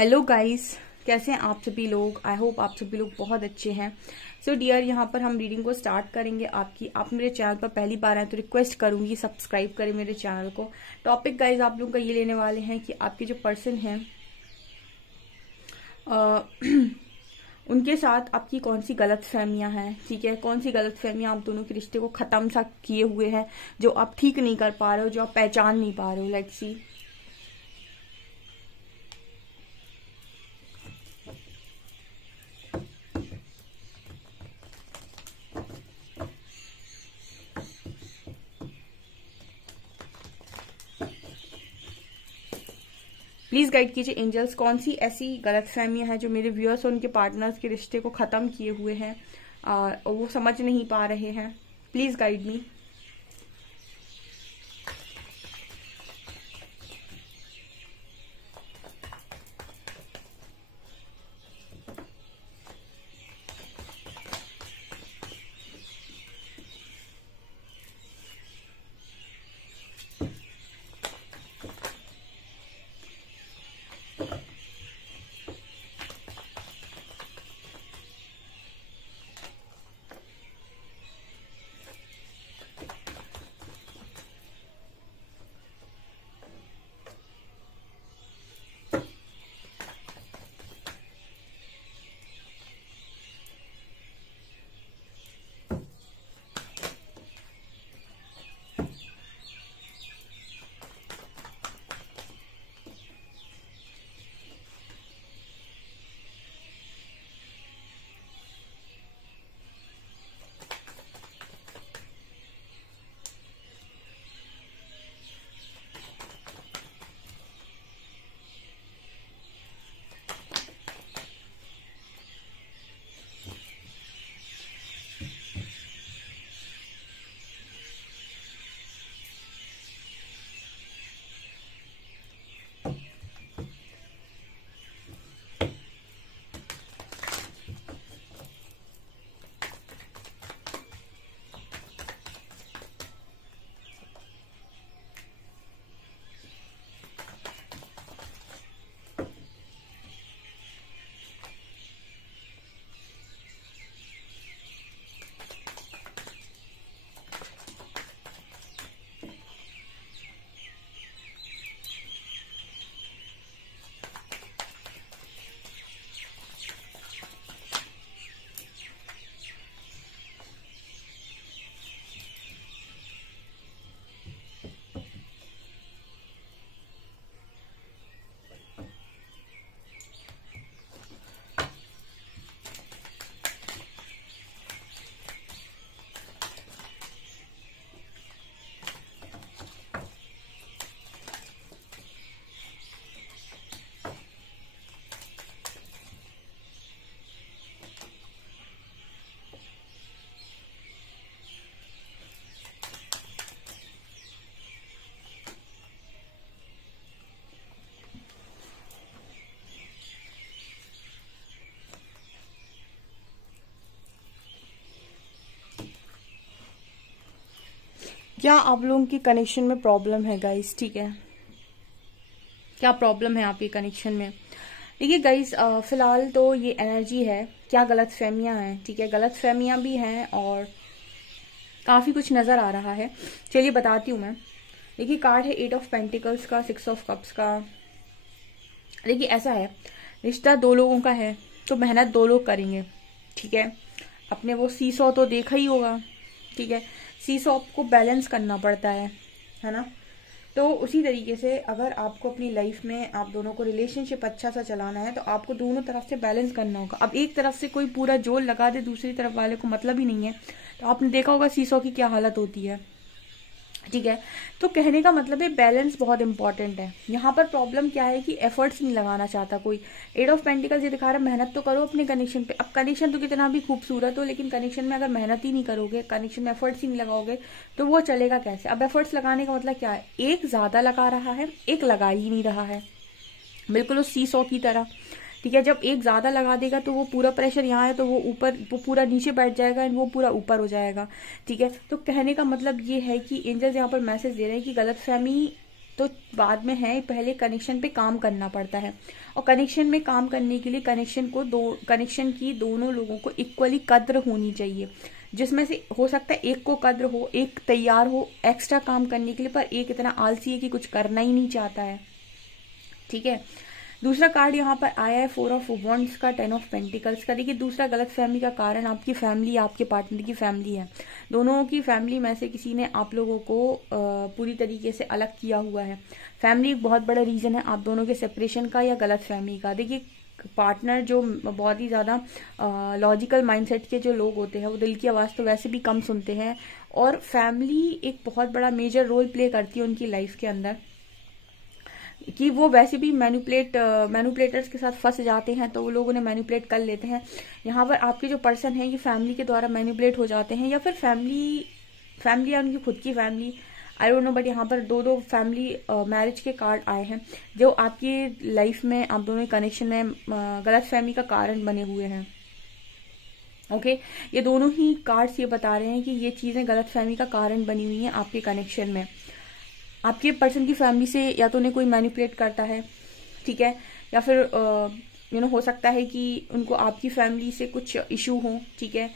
Hello guys, कैसे हैं आप सभी लोग। आई होप आप सभी लोग बहुत अच्छे हैं। सो डियर, यहाँ पर हम रीडिंग को स्टार्ट करेंगे। आप मेरे चैनल पर पहली बार आए तो रिक्वेस्ट करूंगी सब्सक्राइब करें मेरे चैनल को। टॉपिक गाइस आप लोग का ये लेने वाले हैं कि आपके जो पर्सन हैं उनके साथ आपकी कौन सी गलत फहमियां हैं। ठीक है, कौन सी गलत फहमियां आप दोनों के रिश्ते को खत्म सा किए हुए हैं, जो आप ठीक नहीं कर पा रहे हो, जो आप पहचान नहीं पा रहे हो। Let's see. प्लीज गाइड कीजिए एंजल्स, कौन सी ऐसी गलतफहमियां हैं जो मेरे व्यूअर्स और उनके पार्टनर्स के रिश्ते को खत्म किए हुए हैं और वो समझ नहीं पा रहे हैं। Please guide me. क्या आप लोगों की कनेक्शन में प्रॉब्लम है गाइस? ठीक है, क्या प्रॉब्लम है आपके कनेक्शन में? देखिए गाइस, फिलहाल तो ये एनर्जी है। क्या गलत फहमियां हैं? ठीक है, गलत फहमियां भी हैं और काफी कुछ नजर आ रहा है। चलिए बताती हूँ मैं। देखिए, कार्ड है 8 ऑफ पेंटिकल्स का, 6 ऑफ कप्स का। देखिए ऐसा है, रिश्ता दो लोगों का है तो मेहनत दो लोग करेंगे। ठीक है, अपने वो सीसॉ तो देखा ही होगा। ठीक है, सीसॉ को बैलेंस करना पड़ता है ना। तो उसी तरीके से अगर आपको अपनी लाइफ में आप दोनों को रिलेशनशिप अच्छा सा चलाना है तो आपको दोनों तरफ से बैलेंस करना होगा। अब एक तरफ से कोई पूरा जोर लगा दे दूसरी तरफ वाले को मतलब ही नहीं है। तो आपने देखा होगा सीसॉ की क्या हालत होती है। ठीक है, तो कहने का मतलब है बैलेंस बहुत इंपॉर्टेंट है। यहाँ पर प्रॉब्लम क्या है कि एफर्ट्स नहीं लगाना चाहता कोई। 8 ऑफ पेंटिकल्स ये दिखा रहा है मेहनत तो करो अपने कनेक्शन पे। अब कनेक्शन तो कितना भी खूबसूरत हो, लेकिन कनेक्शन में अगर मेहनत ही नहीं करोगे, कनेक्शन में एफर्ट्स ही नहीं लगाओगे तो वो चलेगा कैसे? अब एफर्ट्स लगाने का मतलब क्या है? एक ज्यादा लगा रहा है, एक लगा ही नहीं रहा है, बिल्कुल उस सीसॉ की तरह। ठीक है, जब एक ज्यादा लगा देगा तो वो पूरा प्रेशर यहाँ है तो वो ऊपर, वो पूरा नीचे बैठ जाएगा एंड वो पूरा ऊपर हो जाएगा। ठीक है, तो कहने का मतलब ये है कि एंजल्स यहाँ पर मैसेज दे रहे हैं कि गलतफहमी तो बाद में है, पहले कनेक्शन पे काम करना पड़ता है। और कनेक्शन में काम करने के लिए कनेक्शन की दोनों लोगों को इक्वली कद्र होनी चाहिए, जिसमें से हो सकता है एक को कद्र हो, एक तैयार हो एक्स्ट्रा काम करने के लिए, पर एक इतना आलसी है कि कुछ करना ही नहीं चाहता है। ठीक है। दूसरा कार्ड यहाँ पर आया है 4 ऑफ वॉन्ड्स का, 10 ऑफ पेंटिकल्स का। देखिए दूसरा गलतफहमी का कारण आपकी फैमिली, आपके पार्टनर की फैमिली है। दोनों की फैमिली में से किसी ने आप लोगों को पूरी तरीके से अलग किया हुआ है। फैमिली एक बहुत बड़ा रीजन है आप दोनों के सेपरेशन का या गलतफहमी का। देखिए पार्टनर जो बहुत ही ज्यादा लॉजिकल माइंडसेट के जो लोग होते हैं वो दिल की आवाज तो वैसे भी कम सुनते हैं, और फैमिली एक बहुत बड़ा मेजर रोल प्ले करती है उनकी लाइफ के अंदर, कि वो वैसे भी मैनिपुलेटर्स के साथ फंस जाते हैं, तो वो लोग उन्हें मैनिपुलेट कर लेते हैं। यहाँ पर आपके जो पर्सन है ये फैमिली के द्वारा मैनिपुलेट हो जाते हैं, या फिर फैमिली या उनकी खुद की family, I don't know, but यहाँ पर दो फैमिली मैरिज के कार्ड आए हैं जो आपकी लाइफ में आप दोनों के कनेक्शन में गलतफहमी का कारण बने हुए हैं। ओके ये दोनों ही कार्ड्स ये बता रहे हैं कि ये चीजें गलतफहमी का कारण बनी हुई हैं आपके कनेक्शन में। आपके पर्सन की फैमिली से या तो उन्हें कोई मैनिपुलेट करता है, ठीक है, या फिर हो सकता है कि उनको आपकी फैमिली से कुछ इशू हो, ठीक है,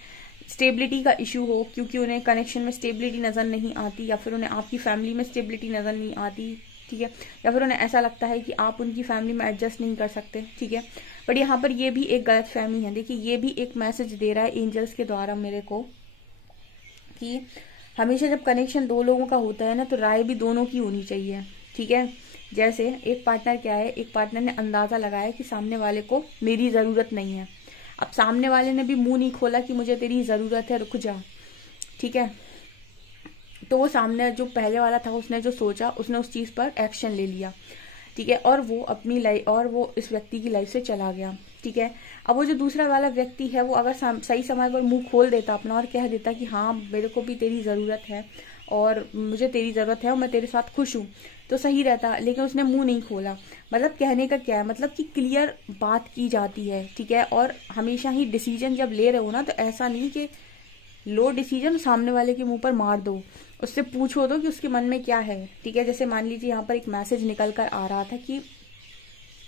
स्टेबिलिटी का इशू हो, क्योंकि उन्हें कनेक्शन में स्टेबिलिटी नजर नहीं आती, या फिर उन्हें आपकी फैमिली में स्टेबिलिटी नजर नहीं आती, ठीक है, या फिर उन्हें ऐसा लगता है कि आप उनकी फैमिली में एडजस्ट नहीं कर सकते, ठीक है। बट यहाँ पर ये भी एक गलत फहमी है। देखिए ये भी एक मैसेज दे रहा है एंजल्स के द्वारा मेरे को, कि हमेशा जब कनेक्शन दो लोगों का होता है ना, तो राय भी दोनों की होनी चाहिए, ठीक है। जैसे एक पार्टनर क्या है, एक पार्टनर ने अंदाजा लगाया कि सामने वाले को मेरी जरूरत नहीं है, अब सामने वाले ने भी मुंह नहीं खोला कि मुझे तेरी जरूरत है, रुक जा, ठीक है, तो वो सामने जो पहले वाला था उसने जो सोचा उसने उस चीज पर एक्शन ले लिया, ठीक है, और वो अपनी लाइफ और वो इस व्यक्ति की लाइफ से चला गया, ठीक है। अब वो जो दूसरा वाला व्यक्ति है वो अगर सही समय पर मुंह खोल देता अपना और कह देता कि हाँ मेरे को भी तेरी जरूरत है और मुझे तेरी जरूरत है और मैं तेरे साथ खुश हूँ, तो सही रहता, लेकिन उसने मुंह नहीं खोला। मतलब कहने का क्या है, मतलब कि क्लियर बात की जाती है, ठीक है। और हमेशा ही डिसीजन जब ले रहे हो ना, तो ऐसा नहीं कि लो डिसीजन सामने वाले के मुंह पर मार दो, उससे पूछो तो कि उसके मन में क्या है, ठीक है। जैसे मान लीजिए यहाँ पर एक मैसेज निकल कर आ रहा था कि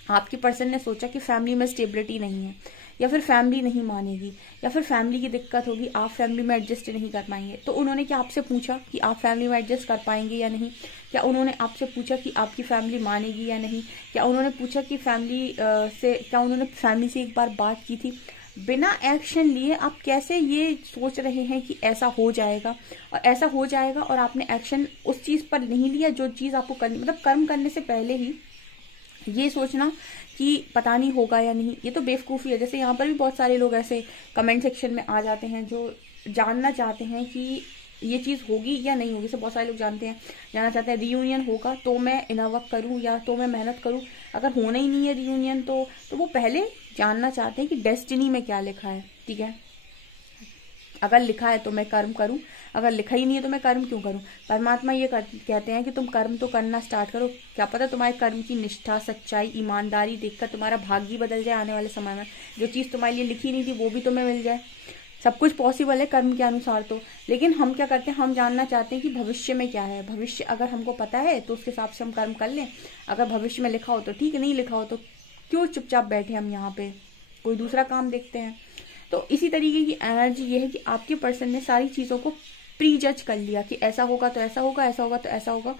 आपके पर्सन ने सोचा कि फैमिली में स्टेबिलिटी नहीं है, या फिर फैमिली नहीं मानेगी, या फिर फैमिली की दिक्कत होगी, आप फैमिली में एडजस्ट नहीं कर पाएंगे। तो उन्होंने क्या आपसे पूछा कि आप फैमिली में एडजस्ट कर पाएंगे या नहीं? क्या उन्होंने आपसे पूछा कि आपकी फैमिली मानेगी या नहीं? क्या उन्होंने पूछा कि क्या उन्होंने फैमिली से एक बार बात की थी? बिना एक्शन लिए आप कैसे ये सोच रहे हैं कि ऐसा हो जाएगा और ऐसा हो जाएगा, और आपने एक्शन उस चीज पर नहीं लिया जो चीज आपको करनी, मतलब कर्म करने से पहले ही ये सोचना कि पता नहीं होगा या नहीं, ये तो बेवकूफ़ी है। जैसे यहाँ पर भी बहुत सारे लोग ऐसे कमेंट सेक्शन में आ जाते हैं जो जानना चाहते हैं कि ये चीज़ होगी या नहीं होगी। जैसे बहुत सारे लोग जानना चाहते हैं रियूनियन होगा तो मैं इनवर्क करूँ या तो मैं मेहनत करूँ, अगर होना ही नहीं है रियूनियन तो वो पहले जानना चाहते हैं कि डेस्टिनी में क्या लिखा है, ठीक है। अगर लिखा है तो मैं कर्म करूं, अगर लिखा ही नहीं है तो मैं कर्म क्यों करूं? परमात्मा ये कहते हैं कि तुम कर्म तो करना स्टार्ट करो, क्या पता तुम्हारे कर्म की निष्ठा, सच्चाई, ईमानदारी देखकर तुम्हारा भाग्य ही बदल जाए आने वाले समय में, जो चीज तुम्हारे लिए लिखी नहीं थी वो भी तुम्हें मिल जाए। सब कुछ पॉसिबल है कर्म के अनुसार तो, लेकिन हम क्या करते हैं, हम जानना चाहते हैं कि भविष्य में क्या है। भविष्य अगर हमको पता है तो उसके हिसाब से हम कर्म कर लें, अगर भविष्य में लिखा हो तो ठीक है, नहीं लिखा हो तो क्यों चुपचाप बैठे हम यहाँ पे, कोई दूसरा काम देखते हैं। तो इसी तरीके की एनर्जी ये है कि आपके पर्सन ने सारी चीजों को प्री जज कर लिया कि ऐसा होगा तो ऐसा होगा, ऐसा होगा तो ऐसा होगा,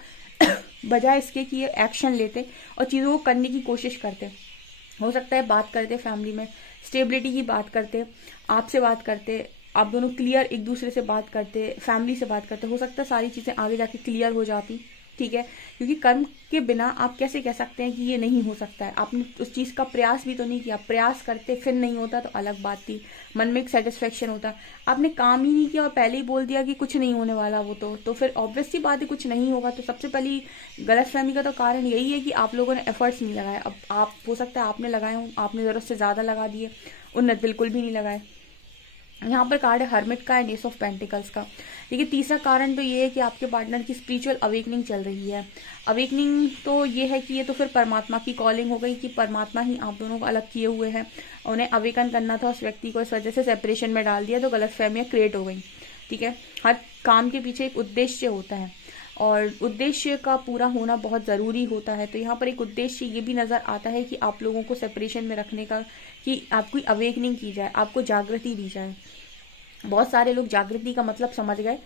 बजाय इसके कि ये एक्शन लेते और चीजों को करने की कोशिश करते। हो सकता है बात करते फैमिली में, स्टेबिलिटी की बात करते, आपसे बात करते, आप दोनों क्लियर एक दूसरे से बात करते, फैमिली से बात करते, हो सकता है सारी चीजें आगे जाके क्लियर हो जाती, ठीक है। क्योंकि कर्म के बिना आप कैसे कह सकते हैं कि ये नहीं हो सकता है? आपने उस चीज का प्रयास भी तो नहीं किया, प्रयास करते फिर नहीं होता तो अलग बात थी, मन में एक सेटिस्फेक्शन होता। आपने काम ही नहीं किया और पहले ही बोल दिया कि कुछ नहीं होने वाला वो तो फिर ऑब्वियस सी बात है कुछ नहीं होगा। तो सबसे पहली गलतफहमी का तो कारण यही है कि आप लोगों ने एफर्ट्स नहीं लगाए। अब आप हो सकता है आपने लगाए हों, आपने जरूरत से ज्यादा लगा दिए, उनने बिल्कुल भी नहीं लगाए। यहाँ पर कार्ड है हर्मिट का एंड एस ऑफ पेंटिकल्स का। देखिए तीसरा कारण तो ये है कि आपके पार्टनर की स्पिरिचुअल अवेकनिंग चल रही है। अवेकनिंग तो ये है कि ये तो फिर परमात्मा की कॉलिंग हो गई कि परमात्मा ही आप दोनों को अलग किए हुए हैं, उन्हें अवेकन करना था उस व्यक्ति को, इस वजह से सेपरेशन में डाल दिया तो गलतफहमियां क्रिएट हो गई, ठीक है। हर काम के पीछे एक उद्देश्य होता है और उद्देश्य का पूरा होना बहुत ज़रूरी होता है। तो यहाँ पर एक उद्देश्य ये भी नज़र आता है कि आप लोगों को सेपरेशन में रखने का, कि आपकी अवेकनिंग की जाए, आपको जागृति दी जाए। बहुत सारे लोग जागृति का मतलब समझ गए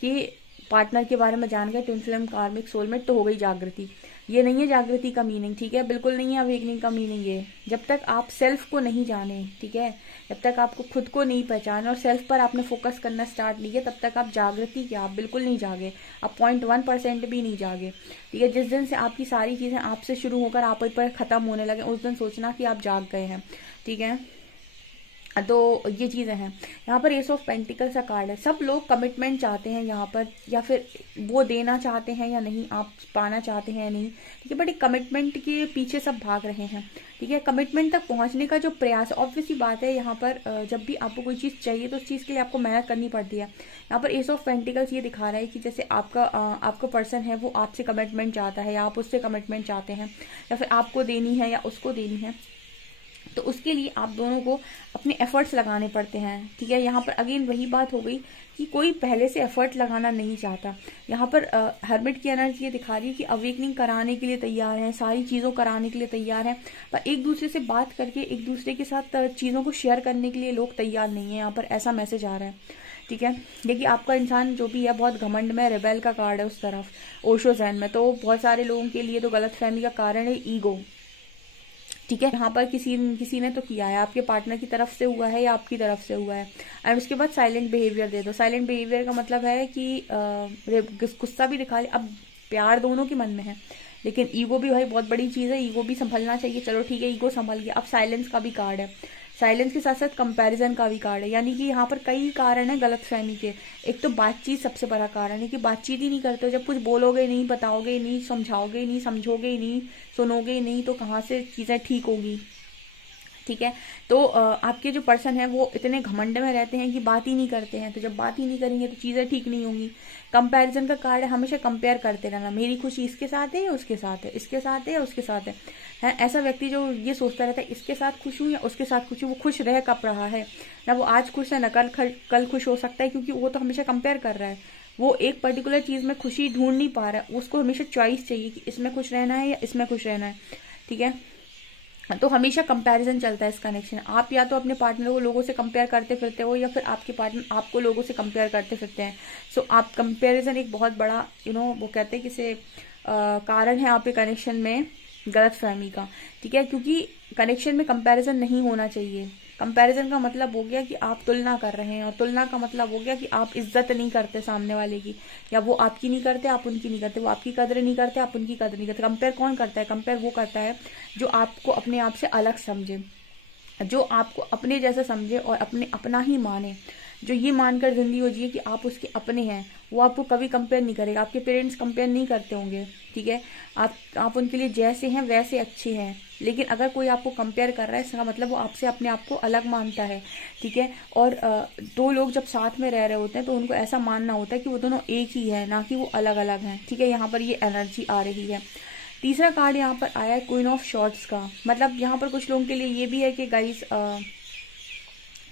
कि पार्टनर के बारे में जान गए, ट्विन फ्लेम, कार्मिक, सोलमेट, तो हो गई जागृति। ये नहीं है जागृति का मीनिंग, ठीक है, बिल्कुल नहीं है अवेकनिंग का मीनिंग ये। जब तक आप सेल्फ को नहीं जाने, ठीक है, जब तक आपको खुद को नहीं पहचाने और सेल्फ पर आपने फोकस करना स्टार्ट नहीं किया, तब तक आप जागृति क्या, आप बिल्कुल नहीं जागे, आप 0.1% भी नहीं जागे, ठीक है। जिस दिन से आपकी सारी चीजें आपसे शुरू होकर आप पर खत्म होने लगे, उस दिन सोचना कि आप जाग गए हैं, ठीक है। तो ये चीज़ें हैं। यहाँ पर एस ऑफ पेंटिकल्स का कार्ड है। सब लोग कमिटमेंट चाहते हैं यहाँ पर, या फिर वो देना चाहते हैं या नहीं, आप पाना चाहते हैं या नहीं, ठीक है, बट एक कमिटमेंट के पीछे सब भाग रहे हैं, ठीक है। कमिटमेंट तक पहुँचने का जो प्रयास, ऑब्वियसली बात है, यहाँ पर जब भी आपको कोई चीज़ चाहिए तो उस चीज़ के लिए आपको मेहनत करनी पड़ती है। यहाँ पर एस ऑफ पेंटिकल्स ये दिखा रहा है कि जैसे आपका पर्सन है वो आपसे कमिटमेंट चाहता है, या आप उससे कमिटमेंट चाहते हैं, या फिर आपको देनी है या उसको देनी है, तो उसके लिए आप दोनों को अपने एफर्ट्स लगाने पड़ते हैं, ठीक है। यहाँ पर अगेन वही बात हो गई कि कोई पहले से एफर्ट लगाना नहीं चाहता। यहाँ पर हर्मिट की एनर्जी ये दिखा रही है कि अवेकनिंग कराने के लिए तैयार है, सारी चीज़ों कराने के लिए तैयार है, पर एक दूसरे से बात करके एक दूसरे के साथ चीज़ों को शेयर करने के लिए लोग तैयार नहीं है। यहाँ पर ऐसा मैसेज आ रहा है, ठीक है। देखिए आपका इंसान जो भी है बहुत घमंड में, रेबेल का कार्ड है उस तरफ, ओशो ज़हन में, तो बहुत सारे लोगों के लिए तो गलतफहमी का कारण है ईगो, ठीक है। यहाँ पर किसी ने तो किया है, आपके पार्टनर की तरफ से हुआ है या आपकी तरफ से हुआ है। एंड उसके बाद साइलेंट बिहेवियर दे दो। साइलेंट बिहेवियर का मतलब है कि गुस्सा भी दिखा ले, अब प्यार दोनों के मन में है, लेकिन ईगो भी भाई बहुत बड़ी चीज़ है, ईगो भी संभलना चाहिए। चलो ठीक है, ईगो संभल गया। अब साइलेंस का भी कार्ड है, साइलेंस के साथ साथ कंपैरिजन का भी कार्ड है, यानी कि यहाँ पर कई कारण है गलतफहमी के। एक तो बातचीत सबसे बड़ा कारण है कि बातचीत ही नहीं करते हो। जब कुछ बोलोगे नहीं, बताओगे नहीं, समझाओगे नहीं, समझोगे नहीं, सुनोगे नहीं, तो कहाँ से चीज़ें ठीक होगी, ठीक है। तो आपके जो पर्सन है वो इतने घमंड में रहते हैं कि बात ही नहीं करते हैं, तो जब बात ही नहीं करेंगे तो चीज़ें ठीक नहीं होंगी। कंपैरिजन का कार्ड है, हमेशा कंपेयर करते रहना, मेरी खुशी इसके साथ है या उसके साथ है, इसके साथ है या उसके साथ है। ऐसा व्यक्ति जो ये सोचता रहता है इसके साथ खुश हूँ या उसके साथ खुश हूँ, वो खुश रह कब रहा है, ना वो आज खुश है ना कल खुश हो सकता है, क्योंकि वो तो हमेशा कंपेयर कर रहा है। वो एक पर्टिकुलर चीज़ में खुशी ढूंढ नहीं पा रहा है, उसको हमेशा चॉइस चाहिए कि इसमें खुश रहना है या इसमें खुश रहना है, ठीक है। तो हमेशा कंपैरिजन चलता है इस कनेक्शन। आप या तो अपने पार्टनर को लोगों से कंपेयर करते फिरते हो, या फिर आपके पार्टनर आपको लोगों से कंपेयर करते फिरते हैं। सो आप कंपैरिजन एक बहुत बड़ा वो कहते हैं किसे कारण है आपके कनेक्शन में गलतफहमी का, ठीक है। क्योंकि कनेक्शन में कंपैरिजन नहीं होना चाहिए। कंपैरिजन का मतलब हो गया कि आप तुलना कर रहे हैं, और तुलना का मतलब हो गया कि आप इज्जत नहीं करते सामने वाले की, या वो आपकी नहीं करते आप उनकी नहीं करते, वो आपकी कदर नहीं करते आप उनकी कदर नहीं करते। कंपेयर कौन करता है? कंपेयर वो करता है जो आपको अपने आप से अलग समझे, जो आपको अपने जैसा समझे और अपना ही माने, जो ये मानकर जिंदगी जिए कि आप उसके अपने हैं। वो आपको कभी कंपेयर नहीं करेगा। आपके पेरेंट्स कंपेयर नहीं करते होंगे, ठीक है। आप उनके लिए जैसे हैं वैसे अच्छे हैं, लेकिन अगर कोई आपको कंपेयर कर रहा है इसका मतलब वो आपसे अपने आप को अलग मानता है, ठीक है। और दो लोग जब साथ में रह रहे होते हैं तो उनको ऐसा मानना होता है कि वो दोनों एक ही है, ना कि वो अलग अलग हैं, ठीक है। यहाँ पर ये एनर्जी आ रही है। तीसरा कार्ड यहाँ पर आया है क्वीन ऑफ शॉर्ट्स का। मतलब यहाँ पर कुछ लोगों के लिए ये भी है कि गाइस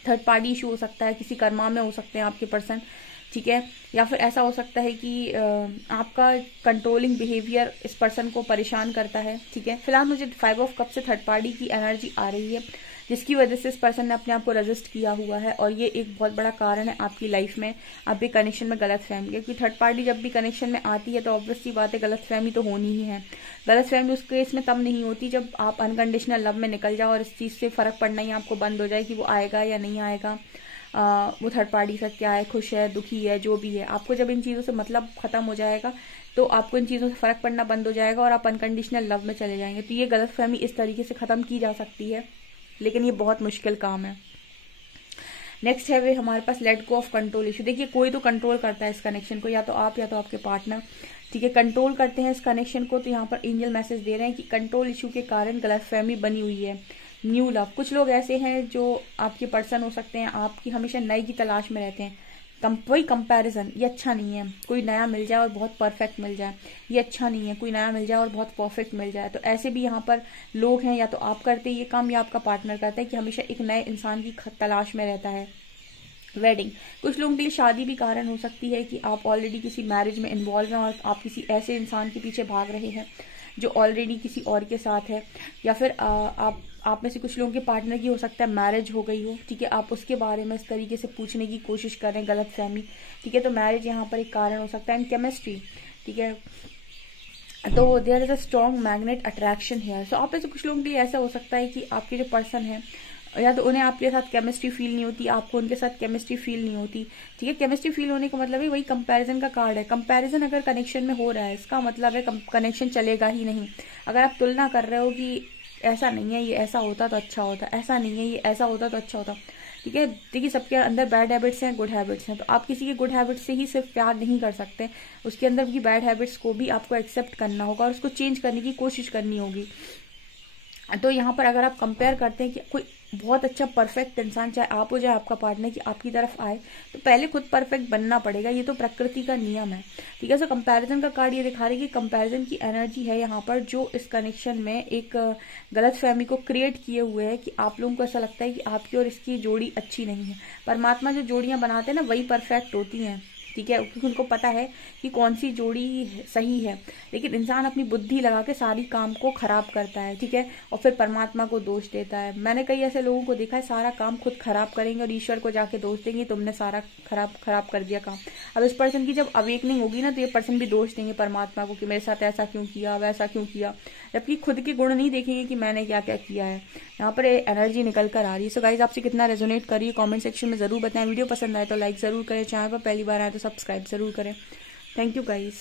थर्ड पार्टी इशू हो सकता है, किसी कर्मा में हो सकते हैं आपके पर्सन, ठीक है। या फिर ऐसा हो सकता है कि आपका कंट्रोलिंग बिहेवियर इस पर्सन को परेशान करता है, ठीक है। फिलहाल मुझे 5 ऑफ कप से थर्ड पार्टी की एनर्जी आ रही है, जिसकी वजह से इस पर्सन ने अपने आप को रजिस्ट किया हुआ है, और ये एक बहुत बड़ा कारण है आपकी लाइफ में, आपके कनेक्शन में गलतफहमी। क्योंकि थर्ड पार्टी जब भी कनेक्शन में आती है तो ऑब्वियसली बात है गलतफहमी तो होनी ही है। गलतफहमी उस केस में तब नहीं होती जब आप अनकंडीशनल लव में निकल जाओ और इस चीज़ से फर्क पड़ना ही आपको बंद हो जाए कि वो आएगा या नहीं आएगा, वो थर्ड पार्टी से क्या है, खुश है, दुखी है, जो भी है। आपको जब इन चीज़ों से मतलब खत्म हो जाएगा तो आपको इन चीज़ों से फर्क पड़ना बंद हो जाएगा और आप अनकंडीशनल लव में चले जाएंगे। तो ये गलतफहमी इस तरीके से खत्म की जा सकती है, लेकिन ये बहुत मुश्किल काम है। नेक्स्ट है वे हमारे पास let go of control issue. देखिए कोई तो कंट्रोल करता है इस कनेक्शन को, या तो आप या तो आपके पार्टनर, ठीक है, कंट्रोल करते हैं इस कनेक्शन को। तो यहाँ पर एंजल मैसेज दे रहे हैं कि कंट्रोल इशू के कारण गलतफहमी बनी हुई है। न्यू लव, कुछ लोग ऐसे हैं जो आपके पर्सन हो सकते हैं, आपकी हमेशा नई की तलाश में रहते हैं। वही कंपैरिजन, ये अच्छा नहीं है। कोई नया मिल जाए और बहुत परफेक्ट मिल जाए, ये अच्छा नहीं है। कोई नया मिल जाए और बहुत परफेक्ट मिल जाए, तो ऐसे भी यहाँ पर लोग हैं, या तो आप करते ये काम या आपका पार्टनर करता है कि हमेशा एक नए इंसान की तलाश में रहता है। वेडिंग, कुछ लोगों के लिए शादी भी कारण हो सकती है कि आप ऑलरेडी किसी मैरिज में इन्वॉल्व हैं और आप किसी ऐसे इंसान के पीछे भाग रहे हैं जो ऑलरेडी किसी और के साथ है, या फिर आप में से कुछ लोगों के पार्टनर की हो सकता है मैरिज हो गई हो, ठीक है, आप उसके बारे में इस तरीके से पूछने की कोशिश कर रहे हैं, गलत फहमी, ठीक है, तो मैरिज यहाँ पर एक कारण हो सकता है। एंड केमिस्ट्री, ठीक है, तो there is a strong magnet attraction here. So आप में से कुछ लोगों के लिए ऐसा हो सकता है कि आपके जो पर्सन है, या तो उन्हें आपके साथ केमिस्ट्री फील नहीं होती, आपको उनके साथ केमिस्ट्री फील नहीं होती, ठीक है। केमिस्ट्री फील होने का मतलब है वही कंपैरिजन का कार्ड है। कंपैरिजन अगर कनेक्शन में हो रहा है, इसका मतलब है कनेक्शन चलेगा ही नहीं। अगर आप तुलना कर रहे हो कि ऐसा नहीं है, ये ऐसा होता तो अच्छा होता, ऐसा नहीं है, ये ऐसा होता तो अच्छा होता, ठीक है। देखिए, सबके अंदर बैड हैबिट्स हैं, गुड हैबिट्स हैं, तो आप किसी के गुड हैबिट्स से ही सिर्फ प्यार नहीं कर सकते, उसके अंदर की बैड हैबिट्स को भी आपको एक्सेप्ट करना होगा और उसको चेंज करने की कोशिश करनी होगी। तो यहाँ पर अगर आप कंपेयर करते हैं कि कोई बहुत अच्छा परफेक्ट इंसान, चाहे आप हो चाहे आपका पार्टनर, कि आपकी तरफ आए, तो पहले खुद परफेक्ट बनना पड़ेगा, ये तो प्रकृति का नियम है, ठीक है। सो कंपैरिजन का कार्ड ये दिखा रही है कि कंपैरिजन की एनर्जी है यहाँ पर, जो इस कनेक्शन में एक गलत फहमी को क्रिएट किए हुए है कि आप लोगों को ऐसा लगता है कि आपकी और इसकी जोड़ी अच्छी नहीं है। परमात्मा जो जोड़ियां बनाते हैं ना, वही परफेक्ट होती हैं, ठीक है, क्योंकि उनको पता है कि कौन सी जोड़ी सही है। लेकिन इंसान अपनी बुद्धि लगा के सारी काम को खराब करता है, ठीक है, और फिर परमात्मा को दोष देता है। मैंने कई ऐसे लोगों को देखा है, सारा काम खुद खराब करेंगे और ईश्वर को जाके दोष देंगे, तुमने सारा खराब कर दिया काम। अब इस पर्सन की जब अवेकनिंग होगी ना, तो ये पर्सन भी दोष देंगे परमात्मा को कि मेरे साथ ऐसा क्यों किया, वैसा क्यों किया, जबकि खुद के गुण नहीं देखेंगे कि मैंने क्या क्या किया है। यहाँ पर एनर्जी निकल कर आ रही है। सो गाइज, आपसे कितना रेजोनेट कर रही है कमेंट सेक्शन में जरूर बताएं। वीडियो पसंद आए तो लाइक जरूर करें, चैनल पर पहली बार आए तो सब्सक्राइब जरूर करें। Thank you guys.